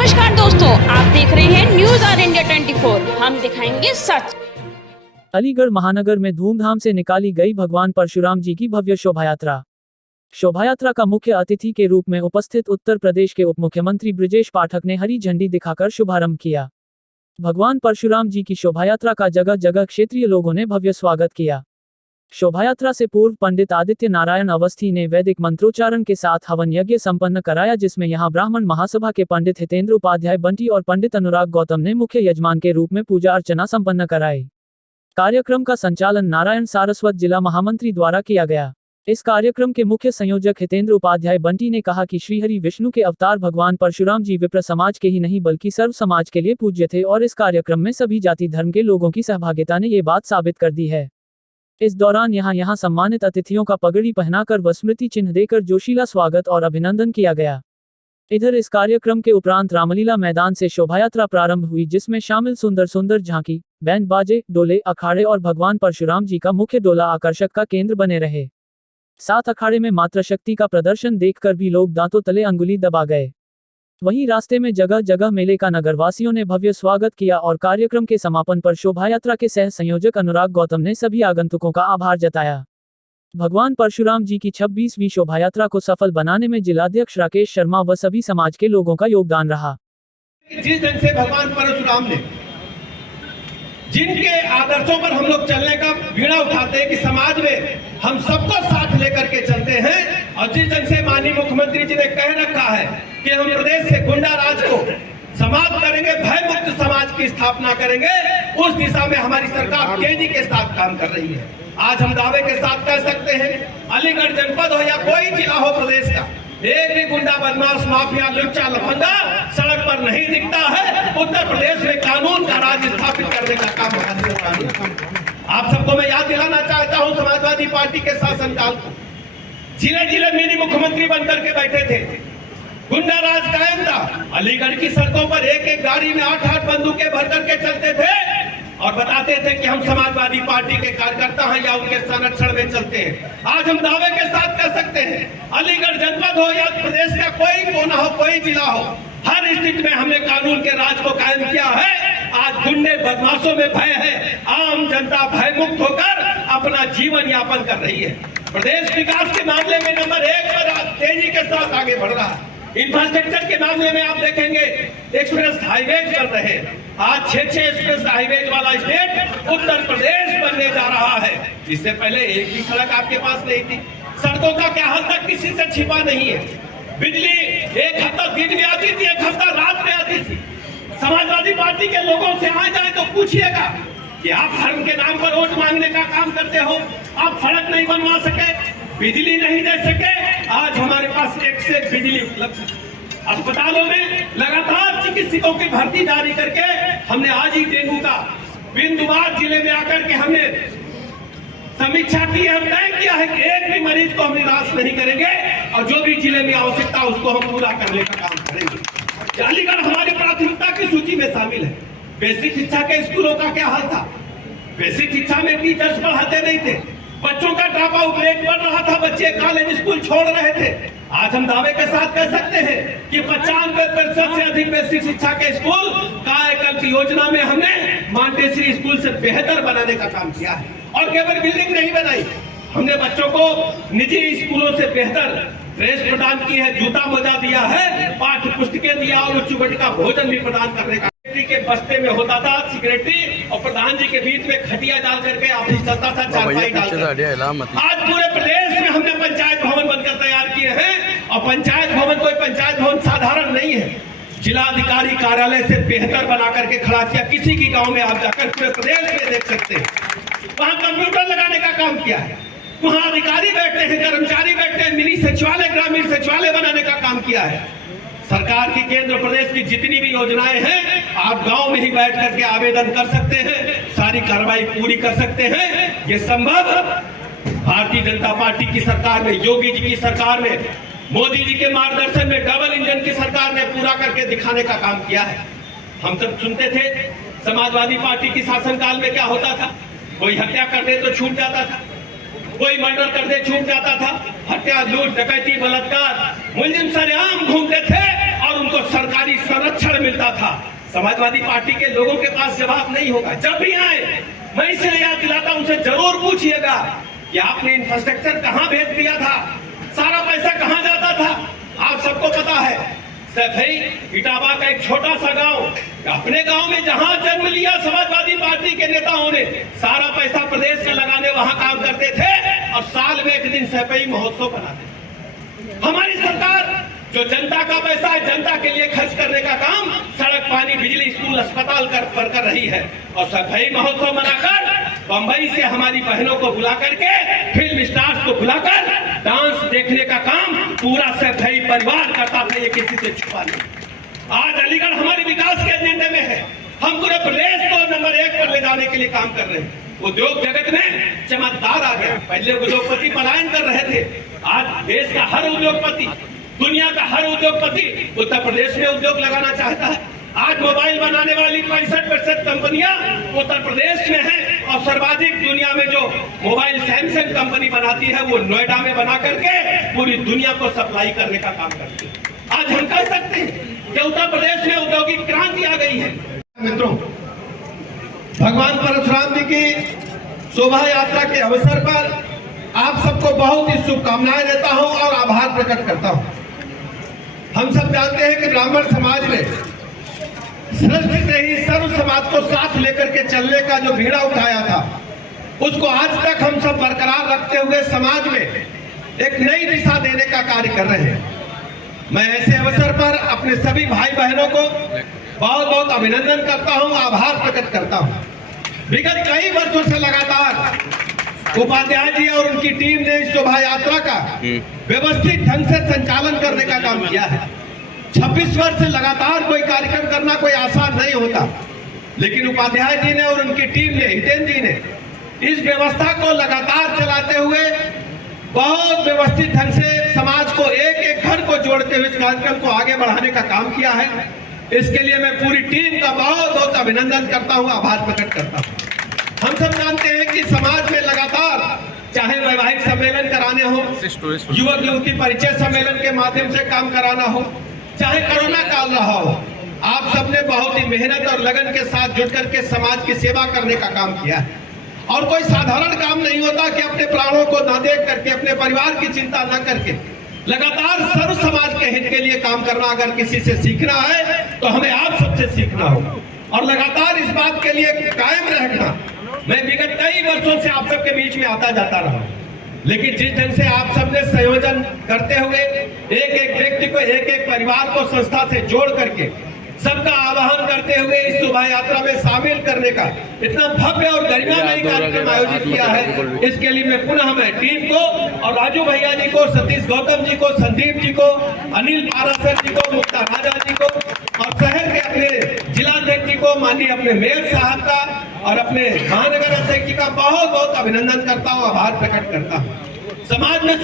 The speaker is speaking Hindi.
नमस्कार दोस्तों, आप देख रहे हैं न्यूज आर इंडिया 24। हम दिखाएंगे सच। अलीगढ़ महानगर में धूमधाम से निकाली गई भगवान परशुराम जी की भव्य शोभायात्रा। शोभायात्रा का मुख्य अतिथि के रूप में उपस्थित उत्तर प्रदेश के उप मुख्यमंत्री ब्रजेश पाठक ने हरी झंडी दिखाकर शुभारंभ किया। भगवान परशुराम जी की शोभायात्रा का जगह जगह क्षेत्रीय लोगों ने भव्य स्वागत किया। शोभायात्रा से पूर्व पंडित आदित्य नारायण अवस्थी ने वैदिक मंत्रोच्चारण के साथ हवन यज्ञ संपन्न कराया, जिसमें यहां ब्राह्मण महासभा के पंडित हितेंद्र उपाध्याय बंटी और पंडित अनुराग गौतम ने मुख्य यजमान के रूप में पूजा अर्चना संपन्न कराई। कार्यक्रम का संचालन नारायण सारस्वत जिला महामंत्री द्वारा किया गया। इस कार्यक्रम के मुख्य संयोजक हितेंद्र उपाध्याय बंटी ने कहा कि श्रीहरि विष्णु के अवतार भगवान परशुराम जी विप्र समाज के ही नहीं बल्कि सर्व समाज के लिए पूज्य थे और इस कार्यक्रम में सभी जाति धर्म के लोगों की सहभागिता ने ये बात साबित कर दी है। इस दौरान यहां सम्मानित अतिथियों का पगड़ी पहनाकर व स्मृति चिन्ह देकर जोशीला स्वागत और अभिनंदन किया गया। इधर इस कार्यक्रम के उपरांत रामलीला मैदान से शोभायात्रा प्रारंभ हुई, जिसमें शामिल सुंदर सुंदर झांकी, बैंड बाजे, डोले, अखाड़े और भगवान परशुराम जी का मुख्य डोला आकर्षक का केंद्र बने रहे। साथ अखाड़े में मातृशक्ति का प्रदर्शन देखकर भी लोग दांतों तले अंगुली दबा गए। वहीं रास्ते में जगह जगह मेले का नगरवासियों ने भव्य स्वागत किया और कार्यक्रम के समापन पर शोभायात्रा के सह संयोजक अनुराग गौतम ने सभी आगंतुकों का आभार जताया। भगवान परशुराम जी की 26वीं शोभायात्रा को सफल बनाने में जिलाध्यक्ष राकेश शर्मा व सभी समाज के लोगों का योगदान रहा। जिस ढंग से भगवान परशुराम ने जिनके आदर्शों पर हम लोग चलने का बीड़ा उठाते हैं कि समाज में हम सबको साथ लेकर के चलते हैं, और जिस ढंग से माननीय मुख्यमंत्री जी ने कह रखा है कि हम प्रदेश से गुंडा राज को समाप्त करेंगे, भय मुक्त समाज की स्थापना करेंगे, उस दिशा में हमारी सरकार तेजी के साथ काम कर रही है। आज हम दावे के साथ कह सकते हैं, अलीगढ़ जनपद हो या कोई जिला हो प्रदेश का, एक भी गुंडा बदमाश माफिया लुच्चा लफंगा सड़क पर नहीं दिखता है। उत्तर प्रदेश में कानून का राज स्थापित करने का काम हमारी सरकार ने। आप सबको मैं याद दिलाना चाहता हूं, समाजवादी पार्टी के शासनकाल को जिले जिले मिनी मुख्यमंत्री बनकर के बैठे थे, गुंडा राज कायम था। अलीगढ़ की सड़कों पर एक एक गाड़ी में 8-8 बंदूकें भर करके चलते थे और बताते थे कि हम समाजवादी पार्टी के कार्यकर्ता हैं या उनके संरक्षण में चलते हैं। आज हम दावे के साथ कह सकते हैं, अलीगढ़ जनपद हो या प्रदेश का कोई कोना हो, कोई जिला हो, हर स्थिति में हमने कानून के राज को कायम किया है। आज गुंडे बदमाशों में भय है, आम जनता भय मुक्त होकर अपना जीवन यापन कर रही है। प्रदेश विकास के मामले में नंबर 1 पर तेजी के साथ आगे बढ़ रहा है। इंफ्रास्ट्रक्चर के मामले में आप देखेंगे एक्सप्रेस हाईवे कर रहे हैं। आज 6 एक्सप्रेस हाईवे वाला स्टेट उत्तर प्रदेश बनने जा रहा है। इससे पहले एक भी सड़क आपके पास नहीं थी। सड़कों का क्या हाल तक किसी से छिपा नहीं है। बिजली एक हफ्ता दिन में आती थी, एक हफ्ता रात में आती थी। समाजवादी पार्टी के लोगों से आ जाए तो पूछिएगा कि आप धर्म के नाम पर वोट मांगने का काम करते हो, आप सड़क नहीं बनवा सके, बिजली नहीं दे सके। आज हमारे पास एक से एक बिजली उपलब्ध है। अस्पतालों में लगातार चिकित्सकों की भर्ती जारी करके हमने आज ही डेंगू का बिंदुवार जिले में आकर के हमने समीक्षा की है, तय किया है कि एक भी मरीज को हम निराश नहीं करेंगे और जो भी जिले में आवश्यकता उसको हम पूरा करने का काम करेंगे। अलीगढ़ हमारी प्राथमिकता की सूची में शामिल है। बेसिक शिक्षा के स्कूलों का क्या हाल था? बेसिक शिक्षा में टीचर्स पढ़ाते नहीं थे, बच्चों का ड्रॉप आउट रेट बढ़ रहा था, बच्चे कॉलेज स्कूल छोड़ रहे थे। आज हम दावे के साथ कह सकते हैं कि 95% से अधिक बेसिक शिक्षा के स्कूल कायाकल्प योजना में हमने मॉन्टेसरी स्कूल से बेहतर बनाने का काम किया है। और केवल बिल्डिंग नहीं बनाई, हमने बच्चों को निजी स्कूलों से बेहतर ड्रेस प्रदान की है, जूता मोजा दिया है, पाठ्य पुस्तकें दिया और उच्च कोटि का भोजन भी प्रदान करने का के बस्ते में होता था। सिक्योरिटी और प्रधान जी के बीच में खटिया डाल करके ऑफिस चलता था, चारपाई डालकर। आज पूरे प्रदेश में हमने पंचायत भवन बनकर तैयार किए हैं और पंचायत भवन कोई पंचायत भवन साधारण नहीं है, जिलाधिकारी कार्यालय से बेहतर बना करके खड़ा किया। किसी की गांव में आप जाकर पूरे प्रदेश में देख सकते हैं, वहां कंप्यूटर लगाने का काम किया है, वहां अधिकारी बैठते हैं, कर्मचारी बैठते हैं, मिनी सचिवालय ग्रामीण सचिवालय बनाने का काम किया है। सरकार की केंद्र प्रदेश की जितनी भी योजनाएं हैं आप गांव में ही बैठ करके आवेदन कर सकते हैं, सारी कार्रवाई पूरी कर सकते हैं। ये संभव भारतीय जनता पार्टी की सरकार में, योगी जी की सरकार में, मोदी जी के मार्गदर्शन में, डबल इंजन की सरकार ने पूरा करके दिखाने का काम किया है। हम सब सुनते थे समाजवादी पार्टी की शासनकाल में क्या होता था, कोई हत्या कर दे तो छूट जाता था, कोई मर्डर कर दे छूट जाता था, हत्या लूट डकैती बलात्कार मुलजिम सरेआम घूमते थे और उन उनको सरकारी संरक्षण मिलता था। समाजवादी पार्टी के लोगों के पास जवाब नहीं होगा। जब भी आए मैं इसलिए याद दिलाता हूं, उनसे जरूर पूछिएगा कि आपने इंफ्रास्ट्रक्चर कहां भेज दिया था, सारा पैसा कहां जाता था। आप सबको पता है, सफाई इटावा का एक छोटा सा गांव, अपने गांव में जहां जन्म लिया समाजवादी पार्टी के नेताओं ने, सारा पैसा प्रदेश का लगाने वहां काम करते थे और साल में एक दिन सफाई महोत्सव बनाते थे। हमारी सरकार जो जनता का पैसा है जनता के लिए खर्च करने का काम सड़क, पानी, बिजली, स्कूल, अस्पताल कर रही है। और सफाई महोत्सव मनाकर बंबई से हमारी बहनों को बुला करके, फिल्म स्टार्स को बुलाकर डांस देखने का काम पूरा सफाई परिवार करता था, ये किसी से छुपा नहीं। आज अलीगढ़ हमारे विकास के एजेंडे में है। हम पूरे प्रदेश को नंबर 1 पर ले जाने के लिए काम कर रहे हैं। उद्योग जगत में चमत्कार आ गया। पहले उद्योगपति पलायन कर रहे थे, आज देश का हर उद्योगपति, दुनिया का हर उद्योगपति उत्तर प्रदेश में उद्योग लगाना चाहता है। आज मोबाइल बनाने वाली 65% कंपनियां उत्तर प्रदेश में हैं और सर्वाधिक दुनिया में जो मोबाइल सैमसंग कंपनी बनाती है वो नोएडा में बना करके पूरी दुनिया को सप्लाई करने का काम करती है। आज हम कह सकते हैं कि उत्तर प्रदेश में औद्योगिक क्रांति आ गई है। मित्रों, भगवान परशुराम जी की शोभा यात्रा के अवसर पर आप सबको बहुत ही शुभकामनाएं देता हूं और आभार प्रकट करता हूं। हम सब जानते हैं कि ब्राह्मण समाज ने सृष्टि से ही सर्व समाज को साथ लेकर के चलने का जो बीड़ा उठाया था, उसको आज तक हम सब बरकरार रखते हुए समाज में एक नई दिशा देने का कार्य कर रहे हैं। मैं ऐसे अवसर पर अपने सभी भाई बहनों को बहुत बहुत अभिनंदन करता हूं, आभार प्रकट करता हूं। विगत कई वर्षों से लगातार उपाध्याय जी और उनकी टीम ने इस शोभा यात्रा का व्यवस्थित ढंग से संचालन करने का काम किया है। 26 वर्ष से लगातार कोई कार्यक्रम करना कोई आसान नहीं होता, लेकिन उपाध्याय जी ने और उनकी टीम ने, हितेन जी ने इस व्यवस्था को लगातार चलाते हुए बहुत व्यवस्थित ढंग से समाज को एक एक घर को जोड़ते हुए इस कार्यक्रम को आगे बढ़ाने का काम किया है। इसके लिए मैं पूरी टीम का बहुत बहुत अभिनंदन करता हूँ, आभार प्रकट करता हूँ। हम सब जानते हैं कि समाज में लगातार चाहे वैवाहिक सम्मेलन कराने हो, युवक युवती परिचय सम्मेलन के माध्यम से काम कराना हो, चाहे कोरोना काल रहा हो, आप सबने बहुत ही मेहनत और लगन के साथ जुट करके समाज की सेवा करने का काम किया है। और कोई साधारण काम नहीं होता कि अपने प्राणों को न देख करके, अपने परिवार की चिंता न करके लगातार सर्व समाज के हित के लिए काम करना अगर किसी से सीखना है तो हमें आप सबसे सीखना होगा और लगातार इस बात के लिए कायम रहना। मैं विगत कई वर्षों से आप सबके बीच में आता जाता रहा, लेकिन जिस ढंग से आप सबने संयोजन करते हुए एक एक व्यक्ति को, एक एक परिवार को संस्था से जोड़ करके सबका आह्वान करते हुए इस शोभा यात्रा में शामिल करने का इतना भव्य और गरिमामयी कार्यक्रम आयोजित किया है, इसके लिए मैं पुनः टीम को और राजू भैया जी को, सतीश गौतम जी को, संदीप जी को, अनिल पारासर जी को, मुक्ता राजा जी को और शहर के अपने जिलाध्यक्ष जी को, माननीय अपने मेयर साहब का और अपने महानगर अध्यक्ष जी का बहुत बहुत अभिनंदन करता हूँ, आभार प्रकट करता हूँ। समाज में